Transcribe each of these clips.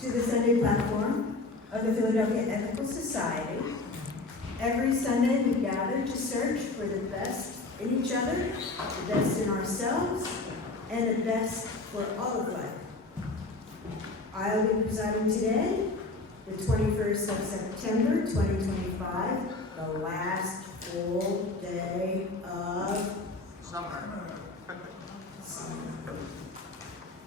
to the Sunday platform of the Philadelphia Ethical Society. Every Sunday we gather to search for the best in each other, the best in ourselves, and the best for all of life. I'll be presiding today, the 21st of September, 2025, the last full day of Summer.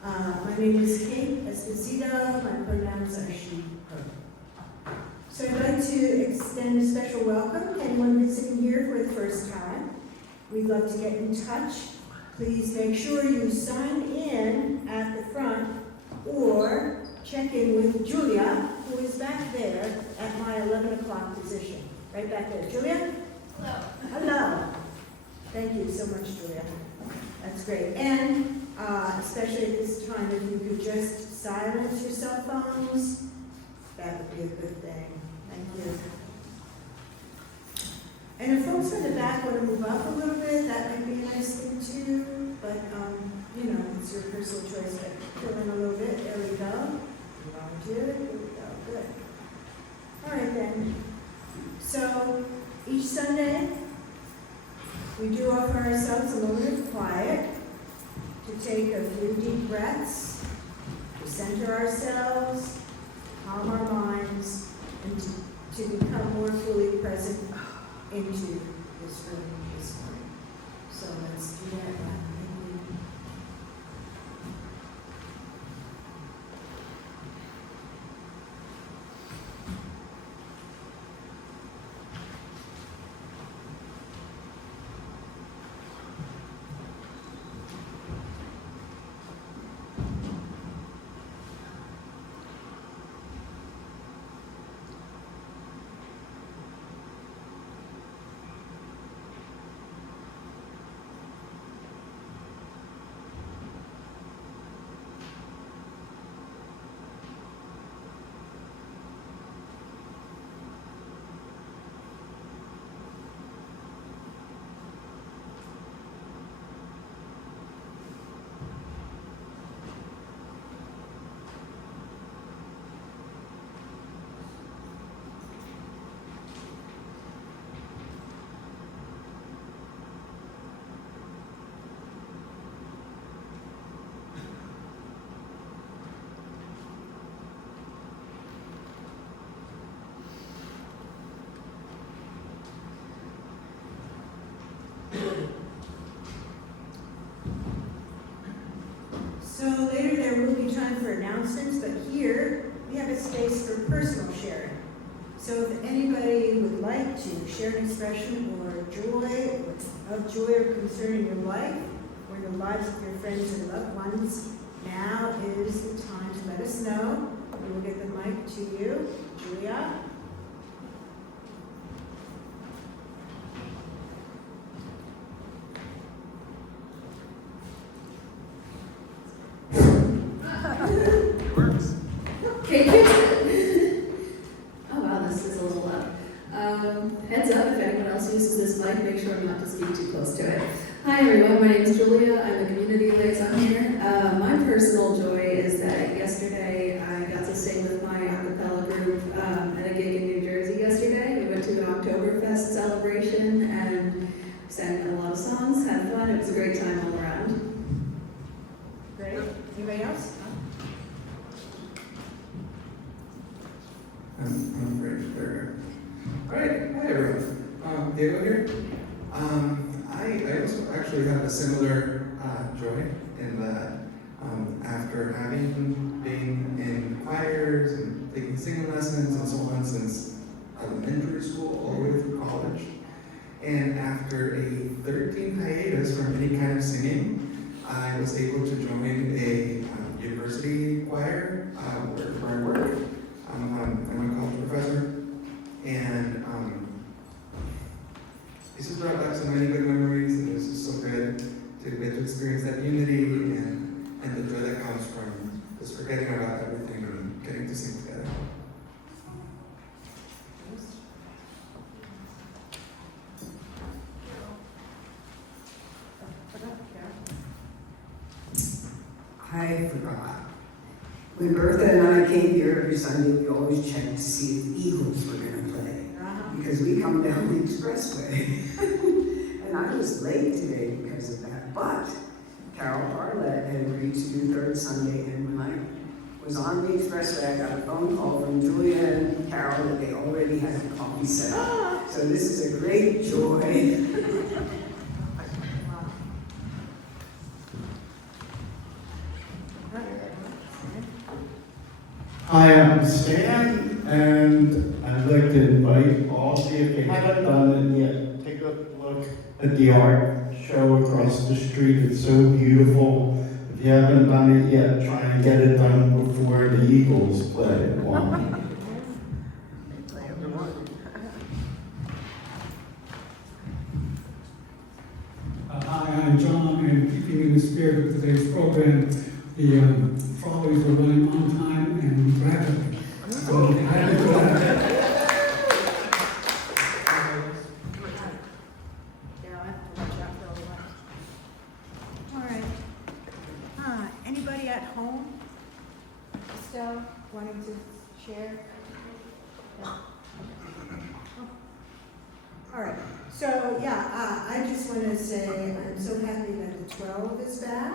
My name is Kate Esposito. My pronouns are she, her. So I'd like to extend a special welcome to anyone visiting here for the first time. We'd love to get in touch. Please make sure you sign in at the front or check in with Julia, who is back there at my 11 o'clock position. Right back there. Julia? Hello. Hello. Thank you so much, Julia. That's great. And especially at this time, if you could just silence your cell phones, that would be a good thing. Thank you. And if folks in the back want to move up a little bit, that might be a nice thing too. But, you know, it's your personal choice. But fill in a little bit. There we go. Here we go. Good. All right then. So each Sunday, we do offer ourselves a moment of quiet to take a few deep breaths, to center ourselves, calm our minds, and to become more fully present into this room this morning. So let's do that now. Thank you. So later there will be time for announcements, but here we have a space for personal sharing. So if anybody would like to share an expression or joy or concern in your life or in the lives of your friends and loved ones, now is the time to let us know. We will get the mic to you. Julia? It works. Okay. Oh wow, this is a little loud. Heads up, if anyone else uses this mic, make sure not to speak too close to it. Hi everyone, my name is Julia. I'm a community liaison here. My personal joy is that yesterday I got to sing with my a cappella group at a gig in New Jersey yesterday. We went to an Oktoberfest celebration and sang a lot of songs, had fun. It was a great time all around. Great. Anybody else? I'm Rich Berger. All right, hi everyone. Diego here. I also actually have a similar joy in that after having been in choirs and taking singing lessons and so on since elementary school all the way through college, and after a 13 hiatus from any kind of singing, I was able to join a university choir where I work. I'm a college professor, and this has brought back so many good memories, and it's just so good to get to experience that unity and the joy that comes from just forgetting about everything and getting to sing together. I forgot. When Bertha and I came here every Sunday, we always checked to see if the Eagles were going to play. Because we come down the expressway. And I was late today because of that. But Carol Bartlett had agreed to do third Sunday, and when I was on the expressway, I got a phone call from Julia and Carol that they already had the coffee set up. So this is a great joy. Hi, I'm Stan, and I'd like to invite all of you, if you haven't done it yet, take a look at the art show across the street. It's so beautiful. If you haven't done it yet, try and get it done before the Eagles play. Hi, I'm John, and keeping in the spirit of today's program, the trolleys are running on time and rapidly. So happy for that. Yeah, I have to watch out for all the lights. All right. Anybody at home still wanting to share? No. All right. So, yeah, I just want to say I'm so happy that the 12 is back.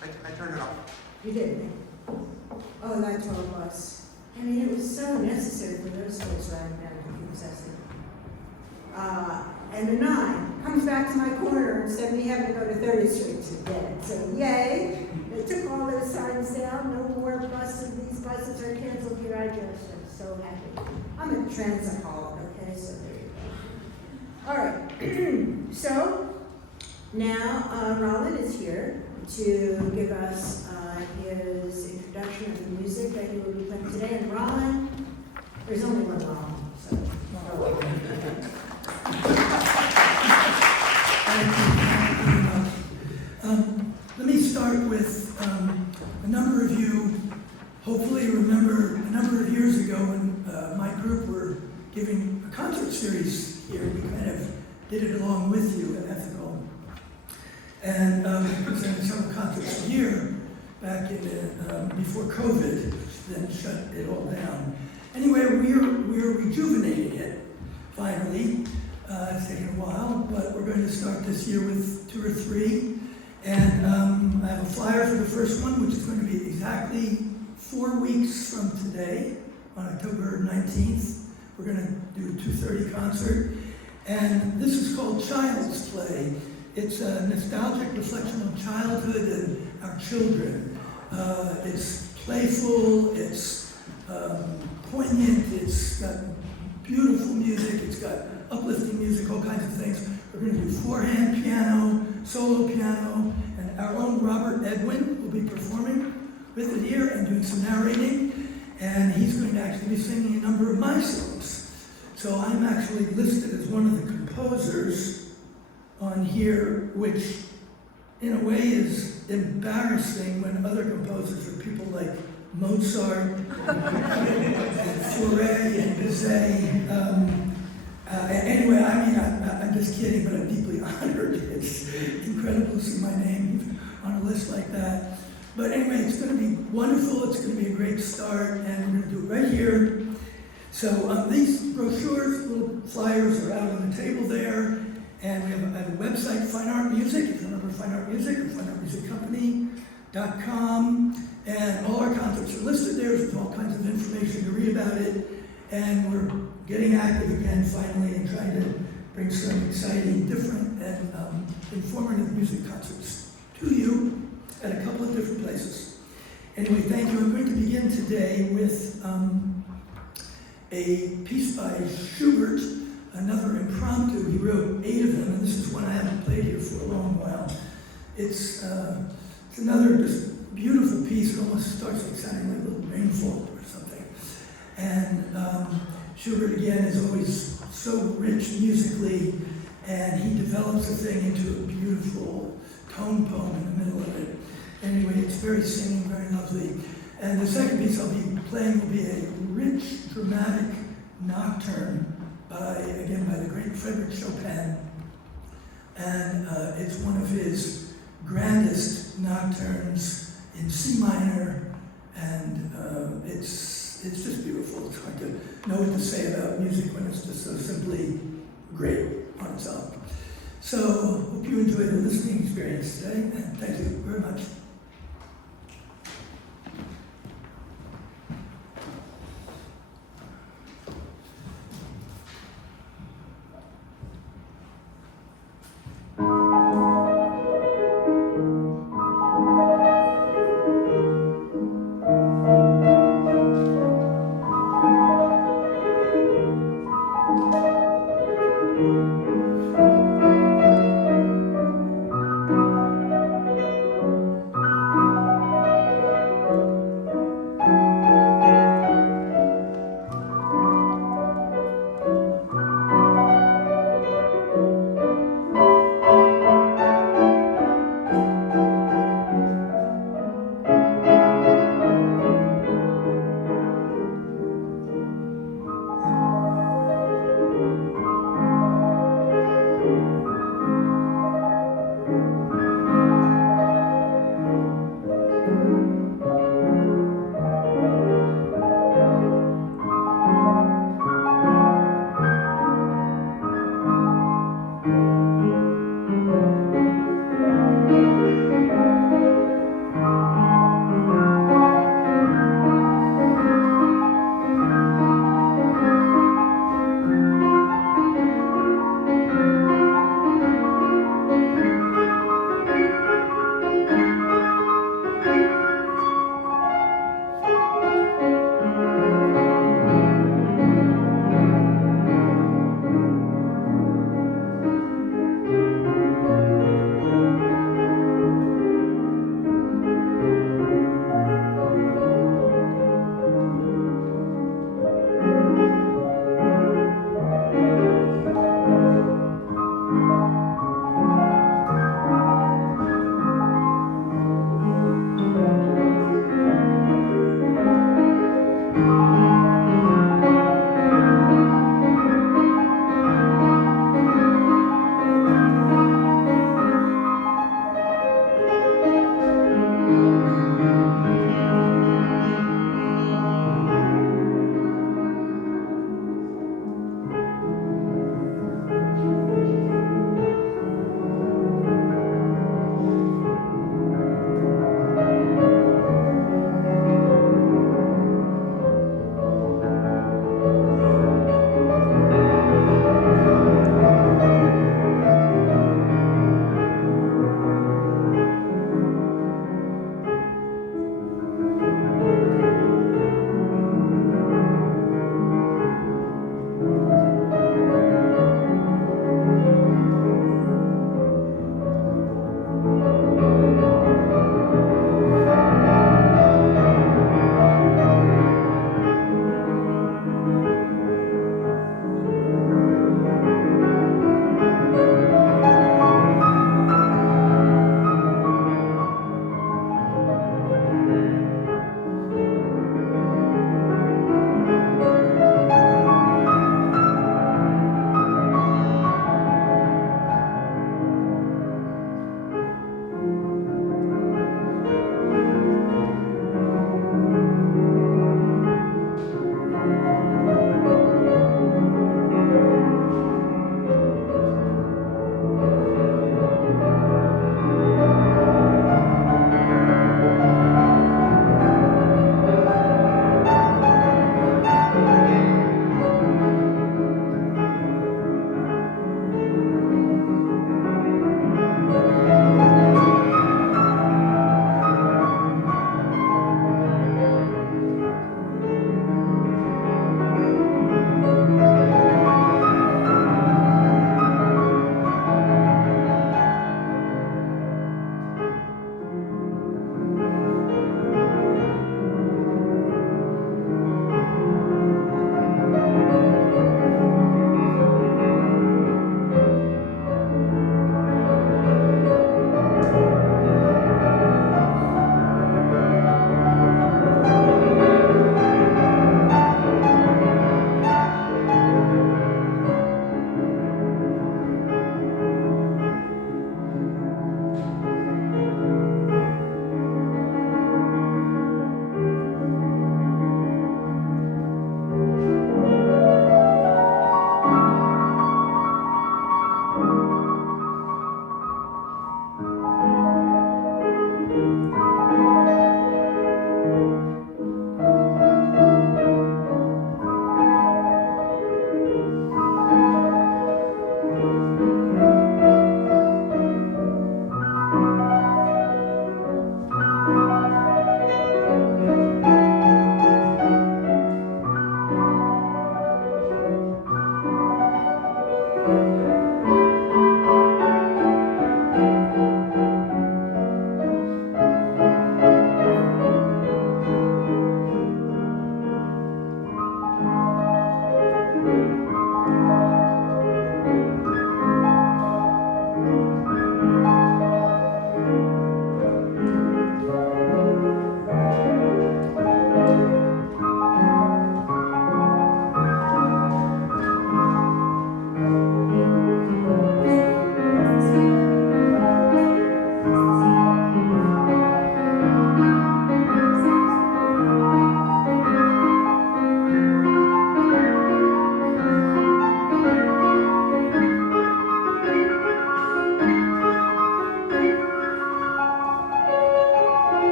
I turned it off. You did? Oh, that 12 bus. I mean, it was so necessary for those folks riding down to Kingsession. And the 9 comes back to my corner instead of me having to go to 30th Street to get it. So, yay! They took all those signs down. No more buses. These buses are canceled here. I just am so happy. I'm a transaholic, okay? So there you go. All right. So, now Roland is here to give us his introduction of the music that he will be playing today. And Roland, there's only one Roland, so. Let me start with a number of you hopefully remember a number of years ago when my group were giving a concert series here. We kind of did it along with you at Ethical. And we presented several concerts a year back in before COVID, then shut it all down. Anyway, we're rejuvenating it, finally. It's taken a while, but we're going to start this year with 2 or 3. And I have a flyer for the first one, which is going to be exactly 4 weeks from today, on October 19th. We're going to do a 2:30 concert. And this is called Child's Play. It's a nostalgic reflection of childhood and our children. It's playful, it's poignant, it's got beautiful music, it's got uplifting music, all kinds of things. We're going to do 4-hand piano, solo piano, and our own Robert Edwin will be performing with it here and doing some narrating. And he's going to actually be singing a number of my songs. So I'm actually listed as one of the composers on here, which in a way is embarrassing when other composers are people like Mozart, and Fauré, and Bizet. Anyway, I mean, I'm just kidding, but I'm deeply honored. It's incredible to see my name on a list like that. But anyway, it's going to be wonderful. It's going to be a great start, and we're going to do it right here. So these brochures, little flyers, are out on the table there. And we have a website, Fine Art Music, if you remember Fine Art Music, or fineartmusiccompany.com. And all our concerts are listed there. There's all kinds of information to read about it. And we're getting active again, finally, and trying to bring some exciting, different, and informative music concerts to you at a couple of different places. Anyway, thank you. I'm going to begin today with a piece by Schubert, another impromptu. He wrote 8 of them, and this is one I haven't played here for a long while. It's another just beautiful piece. It almost starts like sounding like a little rainfall or something. And Schubert, again, is always so rich musically, and he develops a thing into a beautiful tone poem in the middle of it. Anyway, it's very singing, very lovely. And the second piece I'll be playing will be a rich, dramatic nocturne by the great Frédéric Chopin. And it's one of his grandest nocturnes in C minor, And it's just beautiful. It's hard to know what to say about music when it's just so simply great on its own. So, hope you enjoyed the listening experience today, and thank you very much.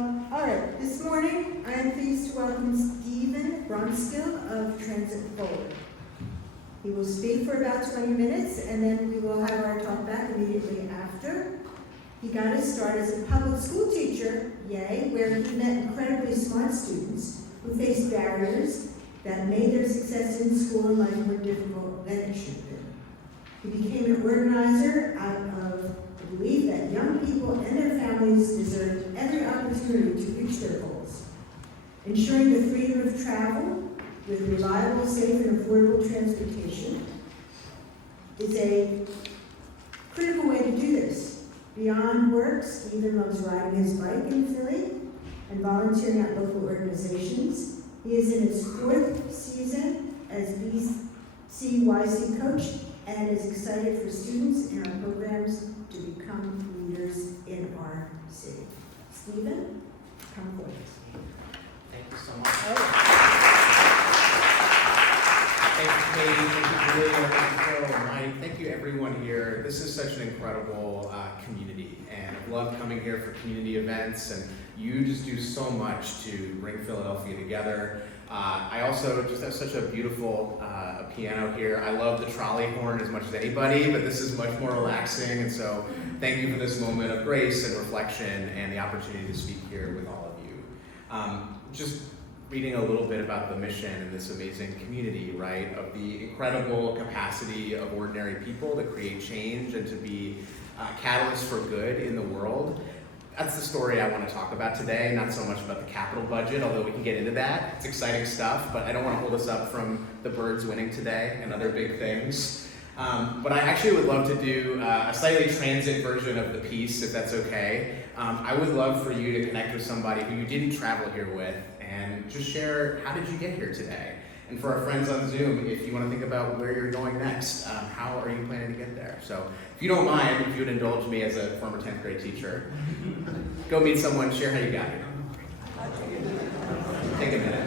All right, this morning I am pleased to welcome Stephen Bronskill of Transit Forward. He will speak for about 20 minutes and then we will have our talk back immediately after. He got his start as a public school teacher, yay, where he met incredibly smart students who faced barriers that made their success in school and life more difficult than it should have been. He became an organizer out of the belief that young people and their families deserved every opportunity to reach their goals. Ensuring the freedom of travel with reliable, safe, and affordable transportation is a critical way to do this. Beyond work, Stephen loves riding his bike in Philly and volunteering at local organizations. He is in his 4th season as BCYC coach and is excited for students in our programs to become leaders in our city. Stephen, come forward. Thank you so much. Thank you, Katie. Thank you, Julia. Thank you, Phil, Mike. Thank you, everyone here. This is such an incredible community, and I've loved coming here for community events, and you just do so much to bring Philadelphia together. I also just have such a beautiful piano here. I love the trolley horn as much as anybody, but this is much more relaxing, and so thank you for this moment of grace and reflection and the opportunity to speak here with all of you. Just reading a little bit about the mission in this amazing community, right, of the incredible capacity of ordinary people to create change and to be catalysts for good in the world. That's the story I want to talk about today, not so much about the capital budget, although we can get into that. It's exciting stuff, but I don't want to hold us up from the Birds winning today and other big things. But I actually would love to do a slightly transit version of the piece, if that's okay. I would love for you to connect with somebody who you didn't travel here with and just share, how did you get here today? And for our friends on Zoom, if you want to think about where you're going next, how are you planning to get there? So if you don't mind, if you would indulge me as a former 10th grade teacher, go meet someone, share how you got here. Take a minute.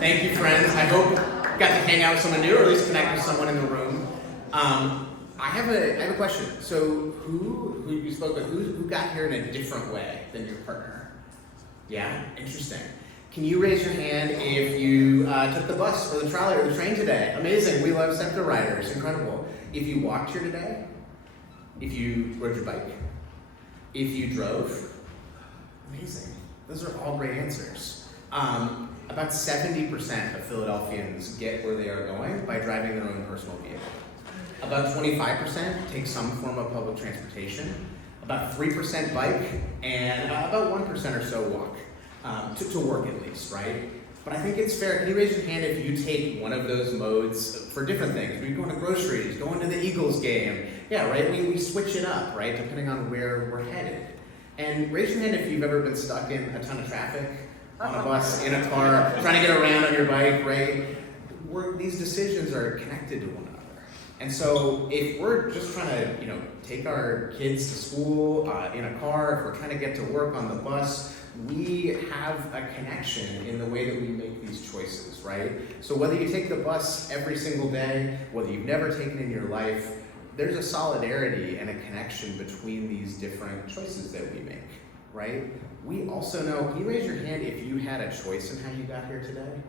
Thank you, friends. I hope you got to hang out with someone new, or at least connect with someone in the room. I have a question. So, who you spoke with? Who got here in a different way than your partner? Yeah, interesting. Can you raise your hand if you took the bus or the trolley or the train today? Amazing. We love Sector riders. Incredible. If you walked here today, if you rode your bike, if you drove, amazing. Those are all great answers. About 70% of Philadelphians get where they are going by driving their own personal vehicle. About 25% take some form of public transportation. About 3% bike, and about 1% or so walk, to work at least, right? But I think it's fair. Can you raise your hand if you take one of those modes for different things? We're going to groceries, going to the Eagles game. Yeah, right? We switch it up, right? Depending on where we're headed. And raise your hand if you've ever been stuck in a ton of traffic, on a bus, in a car, trying to get around on your bike, right? These decisions are connected to one another. And so if we're just trying to, take our kids to school in a car, if we're trying to get to work on the bus, we have a connection in the way that we make these choices, right? So whether you take the bus every single day, whether you've never taken it in your life, there's a solidarity and a connection between these different choices that we make, right? We also know, can you raise your hand if you had a choice in how you got here today?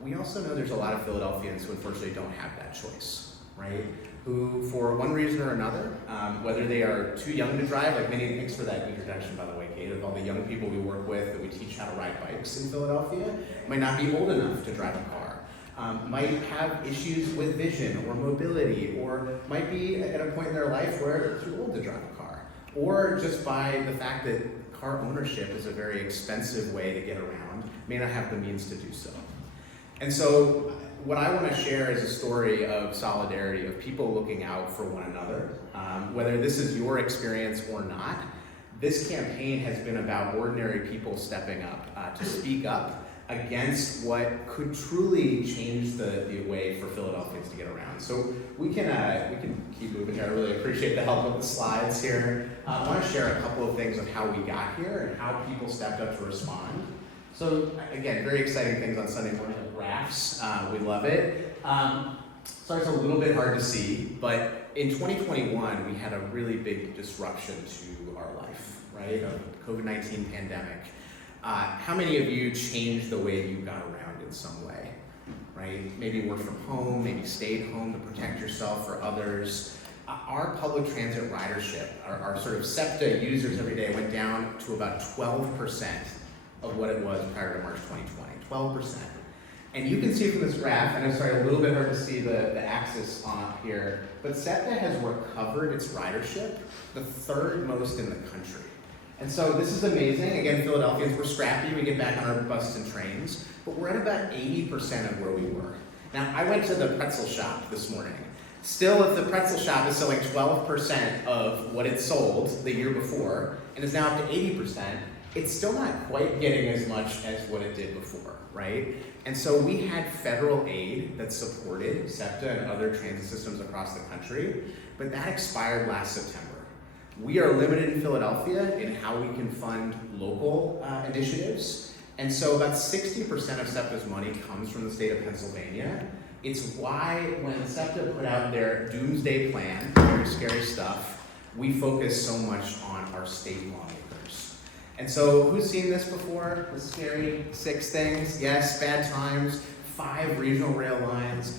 We also know there's a lot of Philadelphians who unfortunately don't have that choice, right? who, for one reason or another, whether they are too young to drive, like many, thanks for that introduction, by the way, Kate, of all the young people we work with that we teach how to ride bikes in Philadelphia, might not be old enough to drive a car, might have issues with vision or mobility, or might be at a point in their life where they're too old to drive a car, or just by the fact that car ownership is a very expensive way to get around, may not have the means to do so. And so what I want to share is a story of solidarity, of people looking out for one another. Whether this is your experience or not, this campaign has been about ordinary people stepping up to speak up against what could truly change the way for Philadelphians to get around. So we can keep moving here. I really appreciate the help with the slides here. I want to share a couple of things of how we got here and how people stepped up to respond. So again, very exciting things on Sunday morning, the graphs, we love it. Sorry, it's a little bit hard to see, but in 2021, we had a really big disruption to our life, right? The COVID-19 pandemic. How many of you changed the way you got around in some way, right? Maybe worked from home, maybe stayed home to protect yourself or others. Our public transit ridership, our sort of SEPTA users every day went down to about 12% of what it was prior to March 2020, 12%. And you can see from this graph, and I'm sorry, a little bit hard to see the axis on here, but SEPTA has recovered its ridership the third most in the country. And so this is amazing. Again, Philadelphians, we're scrappy, we get back on our buses and trains, but we're at about 80% of where we were. Now, I went to the pretzel shop this morning. Still, if the pretzel shop is selling 12% of what it sold the year before, and is now up to 80%, it's still not quite getting as much as what it did before, right? And so we had federal aid that supported SEPTA and other transit systems across the country, but that expired last September. We are limited in Philadelphia in how we can fund local initiatives, and so about 60% of SEPTA's money comes from the state of Pennsylvania. It's why when SEPTA put out their doomsday plan, very scary stuff, we focus so much on our state lawmakers. And so who's seen this before? The scary 6 things? Yes, bad times, 5 regional rail lines,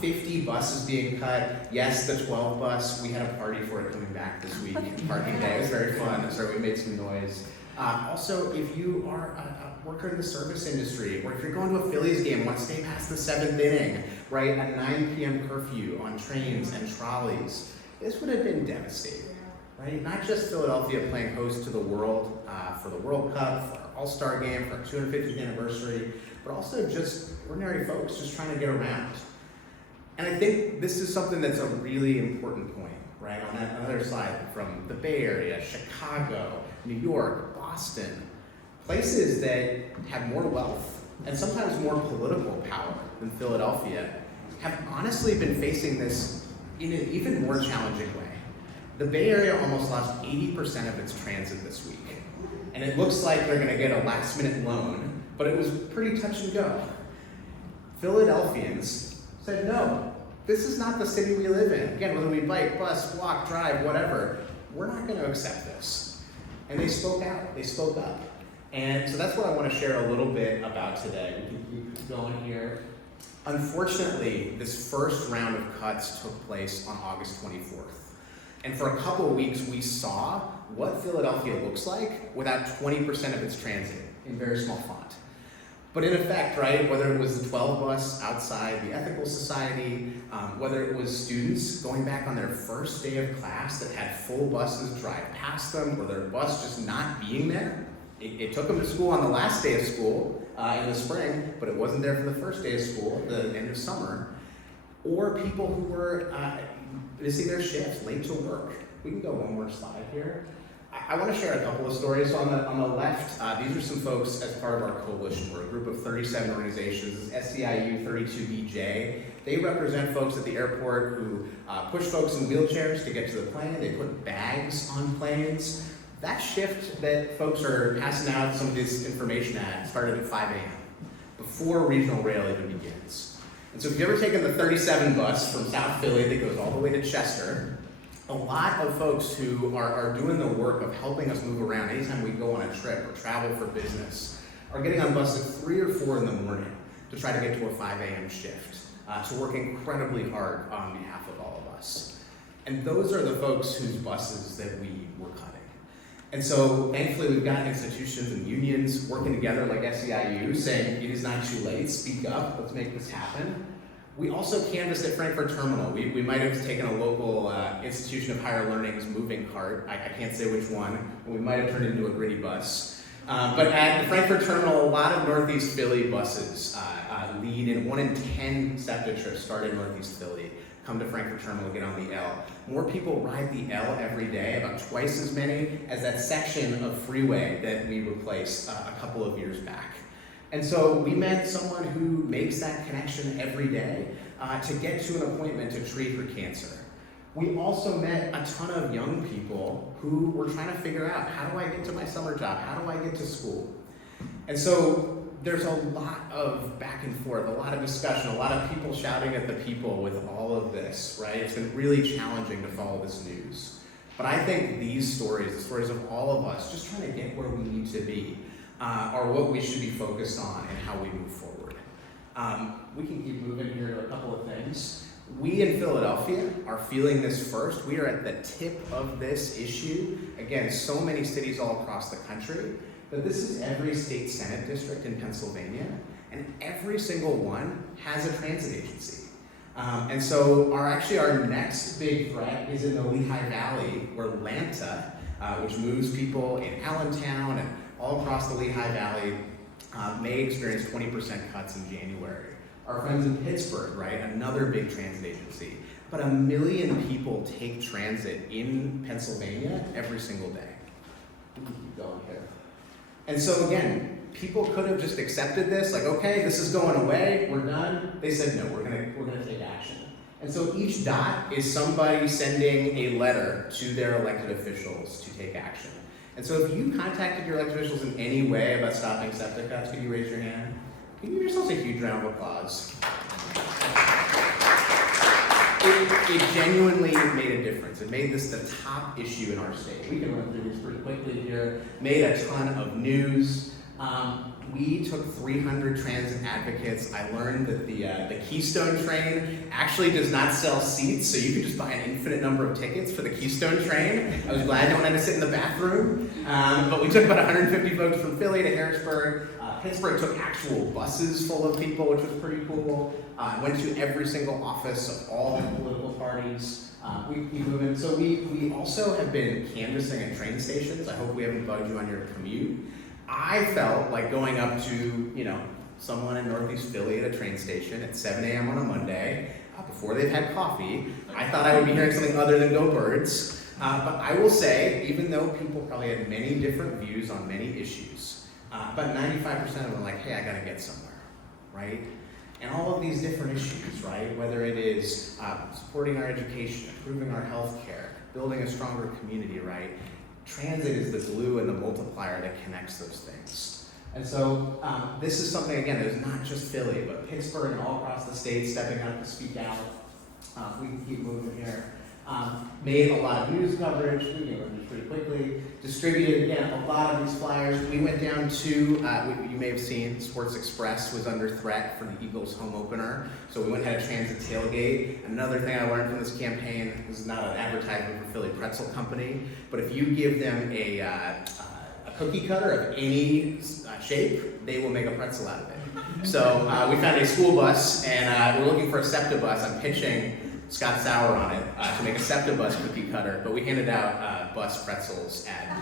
50 buses being cut. Yes, the 12 bus, we had a party for it coming back this week, parking day. It was very fun. Sorry, we made some noise. Also, if you are a worker in the service industry, or if you're going to a Phillies game, want to stay past the 7th inning, right, a 9 p.m. curfew on trains and trolleys, this would have been devastating. Right? Not just Philadelphia playing host to the world for the World Cup, for our All-Star game, for our 250th anniversary, but also just ordinary folks just trying to get around. And I think this is something that's a really important point, right? On that other side, from the Bay Area, Chicago, New York, Boston, places that have more wealth and sometimes more political power than Philadelphia, have honestly been facing this in an even more challenging way. The Bay Area almost lost 80% of its transit this week. And it looks like they're gonna get a last minute loan, but it was pretty touch and go. Philadelphians said, no, this is not the city we live in. Again, whether we bike, bus, walk, drive, whatever, we're not gonna accept this. And they spoke out, they spoke up. And so that's what I wanna share a little bit about today. We can keep going here. Unfortunately, this first round of cuts took place on August 24th. And for a couple of weeks, we saw what Philadelphia looks like without 20% of its transit in very small font. But in effect, right, whether it was the 12 bus outside the Ethical Society, whether it was students going back on their first day of class that had full buses drive past them, or their bus just not being there. It took them to school on the last day of school in the spring, but it wasn't there for the first day of school, the end of summer. Or people who were missing their shifts, late to work. We can go one more slide here. I want to share a couple of stories. So on the left, these are some folks as part of our coalition. We're a group of 37 organizations, SEIU 32BJ. They represent folks at the airport who push folks in wheelchairs to get to the plane. They put bags on planes. That shift that folks are passing out some of this information at started at 5 a.m. before regional rail even begins. And so if you've ever taken the 37 bus from South Philly that goes all the way to Chester, a lot of folks who are doing the work of helping us move around anytime we go on a trip or travel for business are getting on buses at 3 or 4 in the morning to try to get to a 5 a.m. shift. to work incredibly hard on behalf of all of us. And those are the folks whose buses that we were cutting. And so thankfully we've got institutions and unions working together like SEIU saying it is not too late, speak up, let's make this happen. We also canvassed at Frankfurt Terminal. We might have taken a local institution of higher learning's moving cart, I can't say which one, and we might have turned it into a gritty bus. But at the Frankfurt Terminal, a lot of Northeast Philly buses lead, and 1 in 10 SEPTA trips start in Northeast Philly, come to Frankfurt Terminal, get on the L. More people ride the L every day, about twice as many as that section of freeway that we replaced a couple of years back. And so we met someone who makes that connection every day to get to an appointment to treat her cancer. We also met a ton of young people who were trying to figure out, how do I get to my summer job? How do I get to school? And so there's a lot of back and forth, a lot of discussion, a lot of people shouting at the people with all of this, right? It's been really challenging to follow this news. But I think these stories, the stories of all of us, just trying to get where we need to be, are what we should be focused on and how we move forward. We can keep moving here to a couple of things. We in Philadelphia are feeling this first. We are at the tip of this issue. Again, so many cities all across the country, but this is every state senate district in Pennsylvania, and every single one has a transit agency. And so our next big threat is in the Lehigh Valley, where Lanta, which moves people in Allentown and all across the Lehigh Valley, may experience 20% cuts in January. Our friends in Pittsburgh, right, another big transit agency. But 1 million people take transit in Pennsylvania every single day. We can keep going here. And so again, people could have just accepted this, like, okay, this is going away, we're done. They said, no, we're gonna take action. And so each dot is somebody sending a letter to their elected officials to take action. And so if you contacted your elected officials in any way about stopping septic cuts, could you raise your hand? Can you give yourselves a huge round of applause? It genuinely made a difference. It made this the top issue in our state. We can run through this pretty quickly here. Made a ton of news. We took 300 transit advocates. I learned that the Keystone train actually does not sell seats, so you can just buy an infinite number of tickets for the Keystone train. I was glad no one had to sit in the bathroom. But we took about 150 folks from Philly to Harrisburg. Pittsburgh took actual buses full of people, which was pretty cool. Went to every single office of all the political parties. We keep moving. So we also have been canvassing at train stations. I hope we haven't bugged you on your commute. I felt like going up to, someone in Northeast Philly at a train station at 7 a.m. on a Monday, before they've had coffee. I thought I would be hearing something other than Go Birds. But I will say, even though people probably had many different views on many issues, about 95% of them are like, hey, I gotta get somewhere, right? And all of these different issues, right? Whether it is supporting our education, improving our health care, building a stronger community, right? Transit is the glue and the multiplier that connects those things. And so this is something, again, that is not just Philly, but Pittsburgh and all across the state stepping up to speak out. We can keep moving here. Made a lot of news coverage, we can run this pretty quickly. Distributed, again, a lot of these flyers. We went down to, you may have seen, Sports Express was under threat for the Eagles home opener. So we went and had a transit tailgate. Another thing I learned from this campaign, this is not an advertisement for Philly Pretzel Company, but if you give them a cookie cutter of any shape, they will make a pretzel out of it. So we found a school bus, and we're looking for a SEPTA bus. I'm pitching Scott Sauer on it to make a SEPTA bus cookie cutter, but we handed out bus pretzels at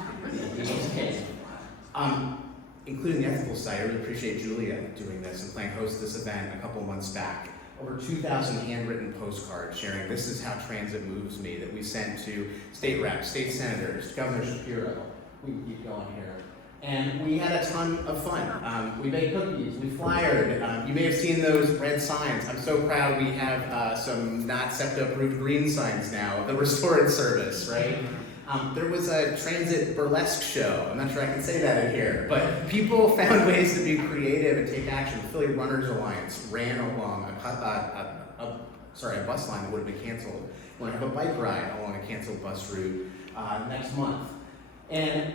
including the ethical side. I really appreciate Julia doing this and playing host this event a couple months back. Over 2,000 handwritten postcards sharing this is how transit moves me that we sent to state reps, state senators, Governor Shapiro. We can keep going here. And we had a ton of fun. We made cookies, we flyered. You may have seen those red signs. I'm so proud we have some not SEPTA approved green signs now, the restored service, right? There was a transit burlesque show. I'm not sure I can say that in here, but people found ways to be creative and take action. The Philly Runners Alliance ran along a bus line that would have been canceled. We're gonna have a bike ride along a canceled bus route next month. And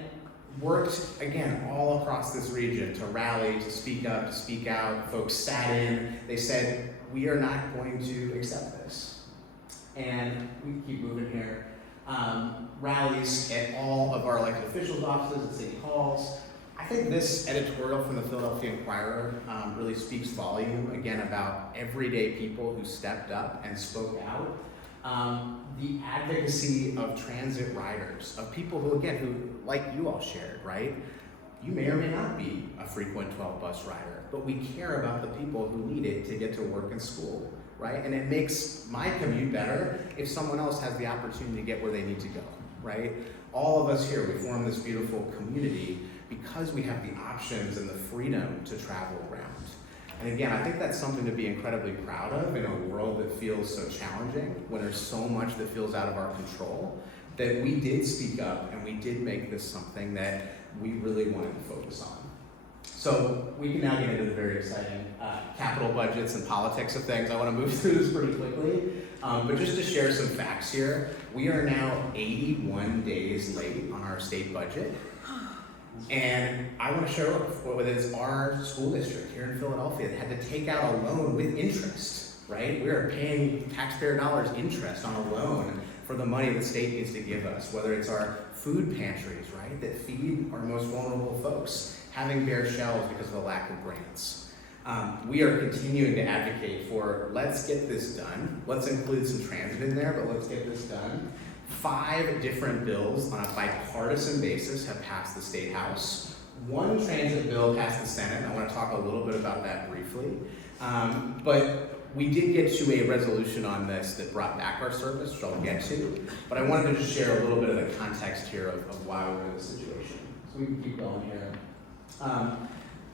worked, again, all across this region to rally, to speak up, to speak out. Folks sat in, they said, we are not going to accept this. And we can keep moving here. Rallies at all of our elected officials' offices and city halls. I think this editorial from the Philadelphia Inquirer really speaks volume, again, about everyday people who stepped up and spoke out. The advocacy of transit riders, of people who, again, who, like you all shared, right? You may or may not be a frequent 12 bus rider, but we care about the people who need it to get to work and school, right? And it makes my commute better if someone else has the opportunity to get where they need to go, right? All of us here, we form this beautiful community because we have the options and the freedom to travel around. And again, I think that's something to be incredibly proud of in a world that feels so challenging, when there's so much that feels out of our control, that we did speak up and we did make this something that we really wanted to focus on. So we can now get into the very exciting capital budgets and politics of things. I want to move through this pretty quickly, but just to share some facts here, we are now 81 days late on our state budget. And I want to show what is our school district here in Philadelphia that had to take out a loan with interest, right? We are paying taxpayer dollars interest on a loan for the money the state needs to give us, whether it's our food pantries, right, that feed our most vulnerable folks, having bare shelves because of the lack of grants. We are continuing to advocate for, let's get this done. Let's include some transit in there, but let's get this done. 5 different bills on a bipartisan basis have passed the State House. 1 transit bill passed the Senate. I want to talk a little bit about that briefly. But we did get to a resolution on this that brought back our service, which I'll get to. But I wanted to just share a little bit of the context here of why we're in this situation. So we can keep going here.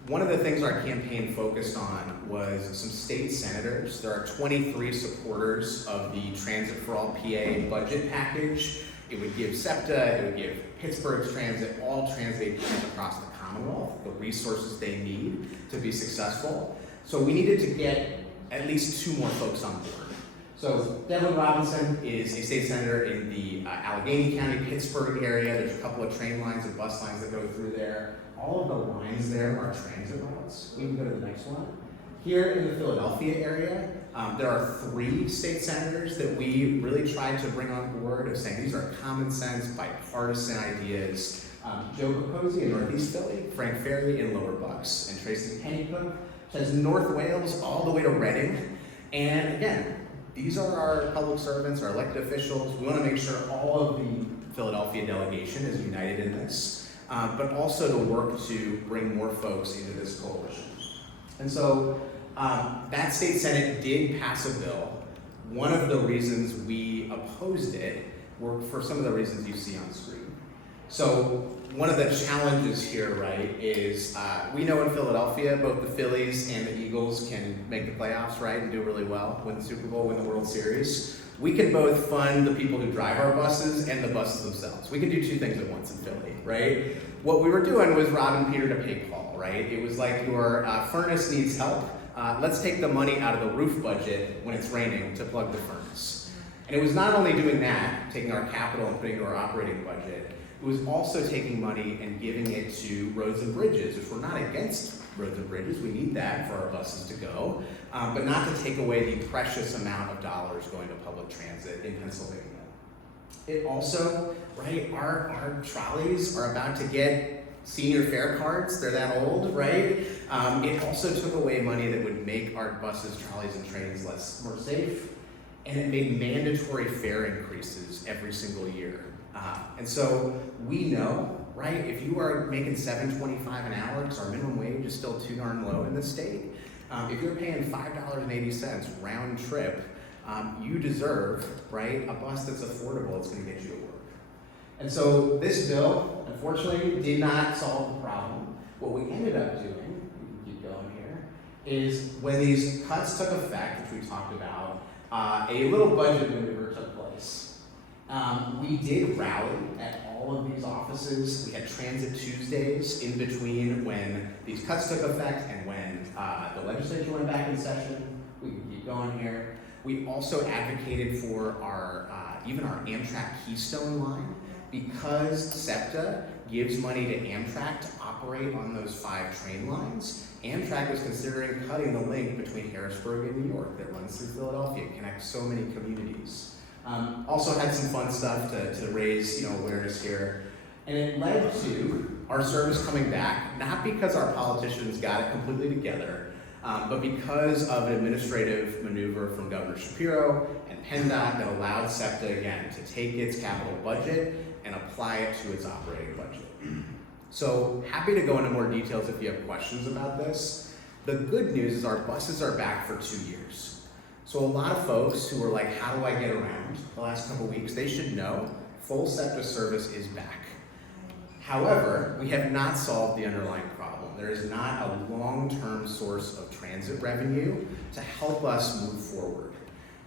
One of the things our campaign focused on was some state senators. There are 23 supporters of the Transit for All PA budget package. It would give SEPTA, it would give Pittsburgh's transit, all transit agencies across the Commonwealth, the resources they need to be successful. So we needed to get at least 2 more folks on board. So Devlin Robinson is a state senator in the Allegheny County, Pittsburgh area. There's a couple of train lines and bus lines that go through there. All of the lines there are transit routes. We can go to the next one. Here in the Philadelphia area, there are 3 state senators that we really tried to bring on board of saying these are common sense, bipartisan ideas. Joe Capozzi in Northeast Philly, Frank Ferry in Lower Bucks, and Tracy Pennycook says North Wales all the way to Reading. And again, these are our public servants, our elected officials. We want to make sure all of the Philadelphia delegation is united in this. But also to work to bring more folks into this coalition. And so that state senate did pass a bill. One of the reasons we opposed it were for some of the reasons you see on screen. So one of the challenges here, right, is we know in Philadelphia, both the Phillies and the Eagles can make the playoffs, right, and do really well, win the Super Bowl, win the World Series. We can both fund the people who drive our buses and the buses themselves. We can do 2 things at once in Philly, right? What we were doing was robbing Peter to pay Paul, right? It was like your furnace needs help. Let's take the money out of the roof budget when it's raining to plug the furnace. And it was not only doing that, taking our capital and putting it to our operating budget, it was also taking money and giving it to roads and bridges, which we're not against roads and bridges. We need that for our buses to go, but not to take away the precious amount of dollars going to public transit in Pennsylvania. It also, right, our trolleys are about to get senior fare cards. They're that old, right? It also took away money that would make our buses, trolleys, and trains more safe, and it made mandatory fare increases every single year. And so we know, right, if you are making $7.25 an hour, because our minimum wage is still too darn low in this state, if you're paying $5.80 round trip, you deserve, right, a bus that's affordable, it's going to get you to work. And so this bill, unfortunately, did not solve the problem. What we ended up doing, we can keep going here, is when these cuts took effect, which we talked about, a little budget maneuver took place. We did rally at all of these offices. We had Transit Tuesdays in between when these cuts took effect and when the legislature went back in session. We can keep going here. We also advocated for our even our Amtrak Keystone line, because SEPTA gives money to Amtrak to operate on those 5 train lines. Amtrak was considering cutting the link between Harrisburg and New York that runs through Philadelphia, connects so many communities. Also had some fun stuff to raise awareness here. And it led to our service coming back, not because our politicians got it completely together, but because of an administrative maneuver from Governor Shapiro and PennDOT that allowed SEPTA again to take its capital budget and apply it to its operating budget. So happy to go into more details if you have questions about this. The good news is our buses are back for 2 years. So a lot of folks who were like, how do I get around the last couple weeks, they should know full SEPTA service is back. However, we have not solved the underlying problem. There is not a long-term source of transit revenue to help us move forward.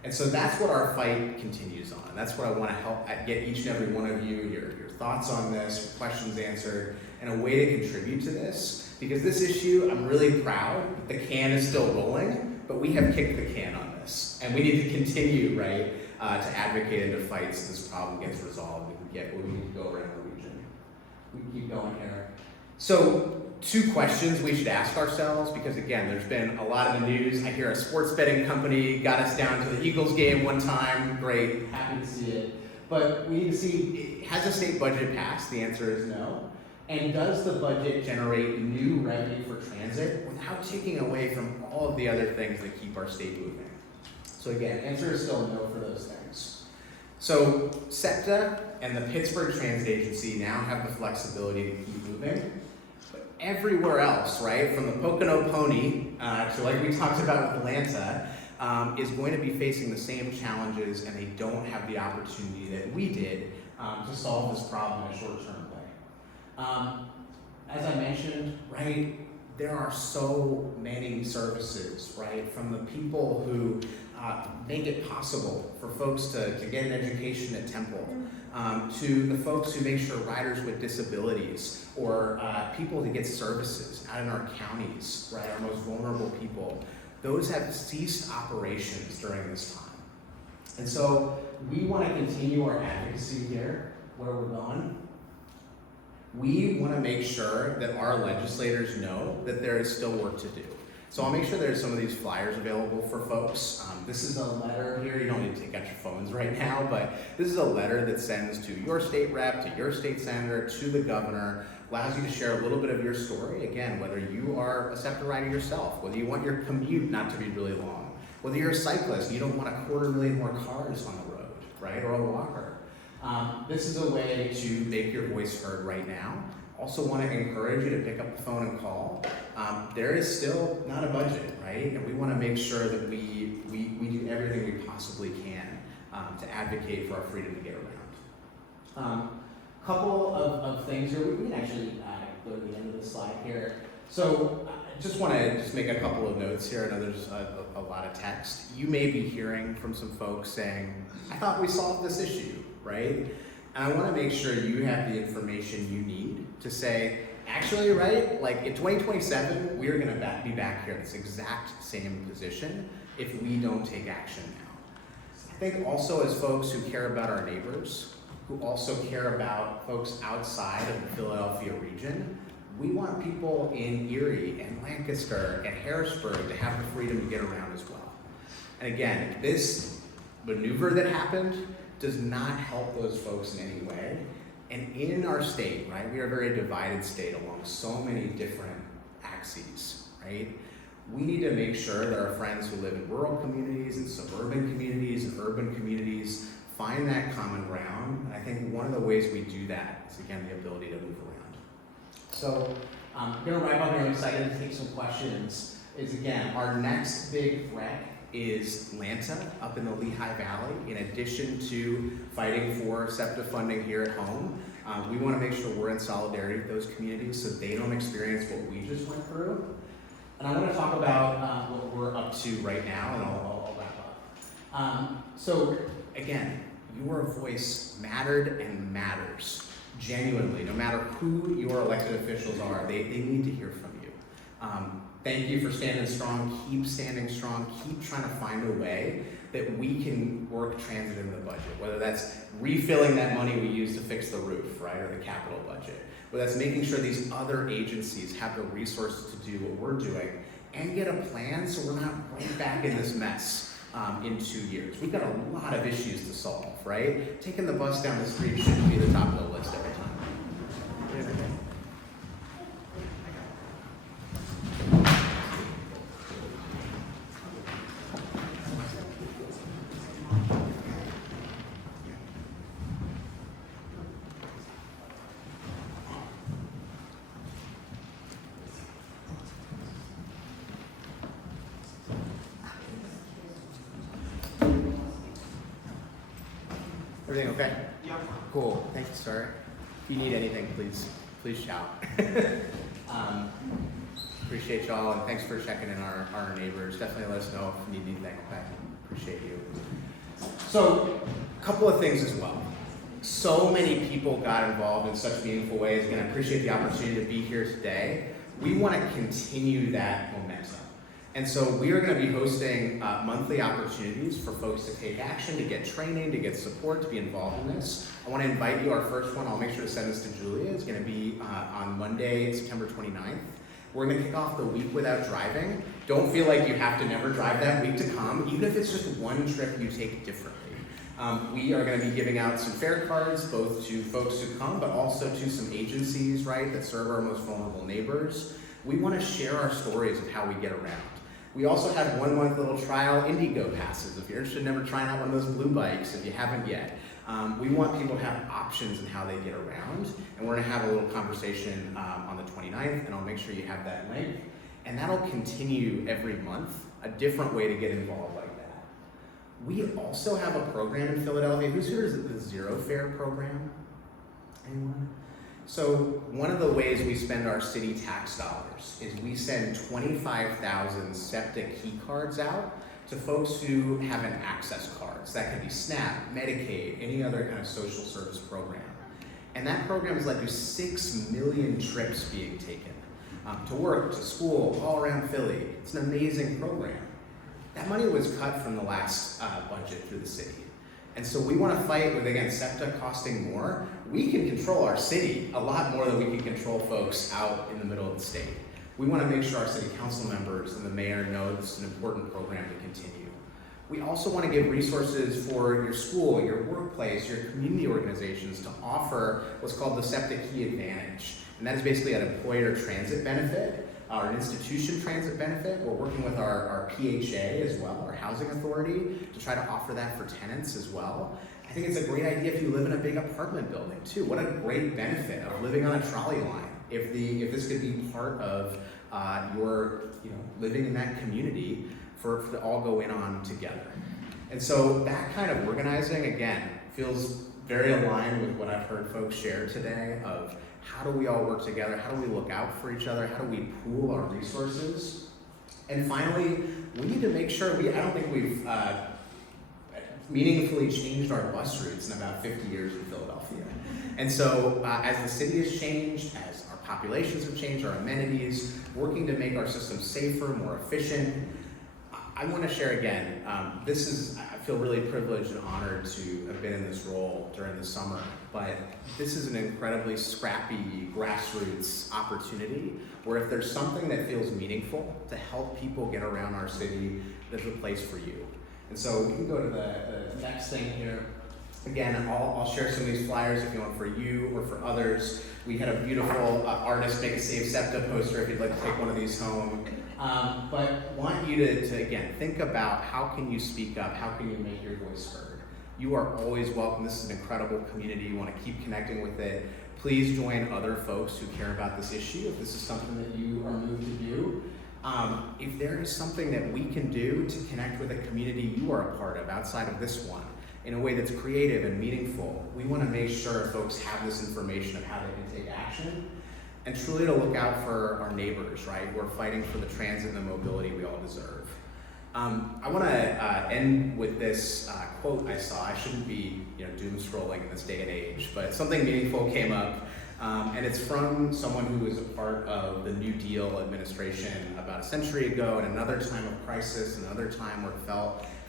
And so that's what our fight continues on. That's what I want to help get each and every one of you, your thoughts on this, your questions answered, and a way to contribute to this. Because this issue, I'm really proud that the can is still rolling, but we have kicked the can on this. And we need to continue, right, to advocate and to fight so this problem gets resolved and we get where we need to go around the region. We can keep going here. So 2 questions we should ask ourselves, because again, there's been a lot of the news. I hear a sports betting company got us down to the Eagles game one time. Great, happy to see it. But we need to see, has the state budget passed? The answer is no. And does the budget generate new revenue for transit without taking away from all of the other things that keep our state moving? So again, answer is still no for those things. So SEPTA and the Pittsburgh Transit Agency now have the flexibility to keep moving. But everywhere else, right, from the Pocono Pony to like we talked about with Atlanta, is going to be facing the same challenges, and they don't have the opportunity that we did to solve this problem in a short-term way. As I mentioned, right, there are so many services, right, from the people who make it possible for folks to get an education at Temple, to the folks who make sure riders with disabilities or people to get services out in our counties, right, our most vulnerable people, those have ceased operations during this time. And so we want to continue our advocacy here, where we're going. We want to make sure that our legislators know that there is still work to do. So I'll make sure there's some of these flyers available for folks. This is a letter here. You don't need to take out your phones right now, but this is a letter that sends to your state rep, to your state senator, to the governor, allows you to share a little bit of your story. Again, whether you are a SEPTA rider yourself, whether you want your commute not to be really long, whether you're a cyclist and you don't want 250,000 more cars on the road, right, or a walker. This is a way to make your voice heard right now. Also want to encourage you to pick up the phone and call. There is still not a budget, right? And we want to make sure that we do everything we possibly can to advocate for our freedom to get around. Couple of things here. We can actually go to the end of the slide here. So I just want to make a couple of notes here. I know there's a lot of text. You may be hearing from some folks saying, I thought we solved this issue, right? And I want to make sure you have the information you need to say, actually, right, like in 2027, we're going to be back here in this exact same position if we don't take action now. I think also as folks who care about our neighbors, who also care about folks outside of the Philadelphia region, we want people in Erie and Lancaster and Harrisburg to have the freedom to get around as well. And again, this maneuver that happened does not help those folks in any way. And in our state, right, we are a very divided state along so many different axes, right? We need to make sure that our friends who live in rural communities and suburban communities and urban communities find that common ground. And I think one of the ways we do that is, again, the ability to move around. So I'm gonna wrap up here. I'm excited to take some questions. Again, our next big threat is Atlanta up in the Lehigh Valley. In addition to fighting for SEPTA funding here at home, we want to make sure we're in solidarity with those communities so they don't experience what we just went through. And I want to talk about what we're up to right now, and I'll wrap up. So again, your voice mattered and matters genuinely. No matter who your elected officials are, they need to hear from you. Thank you for standing strong. Keep standing strong. Keep trying to find a way that we can work transit in the budget, whether that's refilling that money we use to fix the roof, right, or the capital budget, whether that's making sure these other agencies have the resources to do what we're doing, and get a plan so we're not right back in this mess in 2 years. We've got a lot of issues to solve, right? Taking the bus down the street shouldn't be the top of the list every time. Everything okay? Yeah. Cool. Thank you, sir. If you need anything, please shout. Appreciate y'all, and thanks for checking in our neighbors. Definitely let us know if you need anything. Okay. Appreciate you. So, a couple of things as well. So many people got involved in such meaningful ways. Again, I appreciate the opportunity to be here today. We want to continue that momentum. And so we are going to be hosting monthly opportunities for folks to take action, to get training, to get support, to be involved in this. I want to invite you, our first one, I'll make sure to send this to Julia. It's going to be on Monday, September 29th. We're going to kick off the week without driving. Don't feel like you have to never drive that week to come, even if it's just one trip you take differently. We are going to be giving out some fare cards, both to folks who come, but also to some agencies, right, that serve our most vulnerable neighbors. We want to share our stories of how we get around. We also have 1 month little trial Indigo passes. If you're interested in never trying out one of those blue bikes, if you haven't yet. We want people to have options in how they get around. And we're gonna have a little conversation on the 29th, and I'll make sure you have that link. And that'll continue every month, a different way to get involved like that. We also have a program in Philadelphia. Who's here is the Zero Fare program? Anyone? So one of the ways we spend our city tax dollars is we send 25,000 septic key cards out to folks who have an access cards. That could be SNAP, Medicaid, any other kind of social service program. And that program is like there's 6 million trips being taken to work, to school, all around Philly. It's an amazing program. That money was cut from the last budget through the city. And so we want to fight with, again, SEPTA costing more. We can control our city a lot more than we can control folks out in the middle of the state. We want to make sure our city council members and the mayor know this is an important program to continue. We also want to give resources for your school, your workplace, your community organizations to offer what's called the SEPTA Key Advantage. And that is basically an employer transit benefit, or an institution transit benefit. We're working with our PHA as well, our housing authority, to try to offer that for tenants as well. I think it's a great idea if you live in a big apartment building too. What a great benefit of living on a trolley line. If this could be part of your living in that community for to all go in on together. And so that kind of organizing, again, feels very aligned with what I've heard folks share today of how do we all work together? How do we look out for each other? How do we pool our resources? And finally, we need to make sure I don't think we've meaningfully changed our bus routes in about 50 years in Philadelphia. And so as the city has changed, as our populations have changed, our amenities, working to make our system safer, more efficient, I want to share again, I feel really privileged and honored to have been in this role during the summer, but this is an incredibly scrappy grassroots opportunity where if there's something that feels meaningful to help people get around our city, there's a place for you. And so we can go to the next thing here. Again, I'll share some of these flyers if you want for you or for others. We had a beautiful artist make a Save SEPTA poster if you'd like to take one of these home. But want you to again, think about how can you speak up, how can you make your voice heard. You are always welcome. This is an incredible community. You want to keep connecting with it. Please join other folks who care about this issue if this is something that you are moved to do. If there is something that we can do to connect with a community you are a part of outside of this one in a way that's creative and meaningful, we want to make sure folks have this information of how they can take action and truly to look out for our neighbors, right? We're fighting for the transit and the mobility we all deserve. I want to end with this quote I saw. I shouldn't be doom scrolling in this day and age, but something meaningful came up. And it's from someone who was a part of the New Deal administration about a century ago, at another time of crisis, another time where it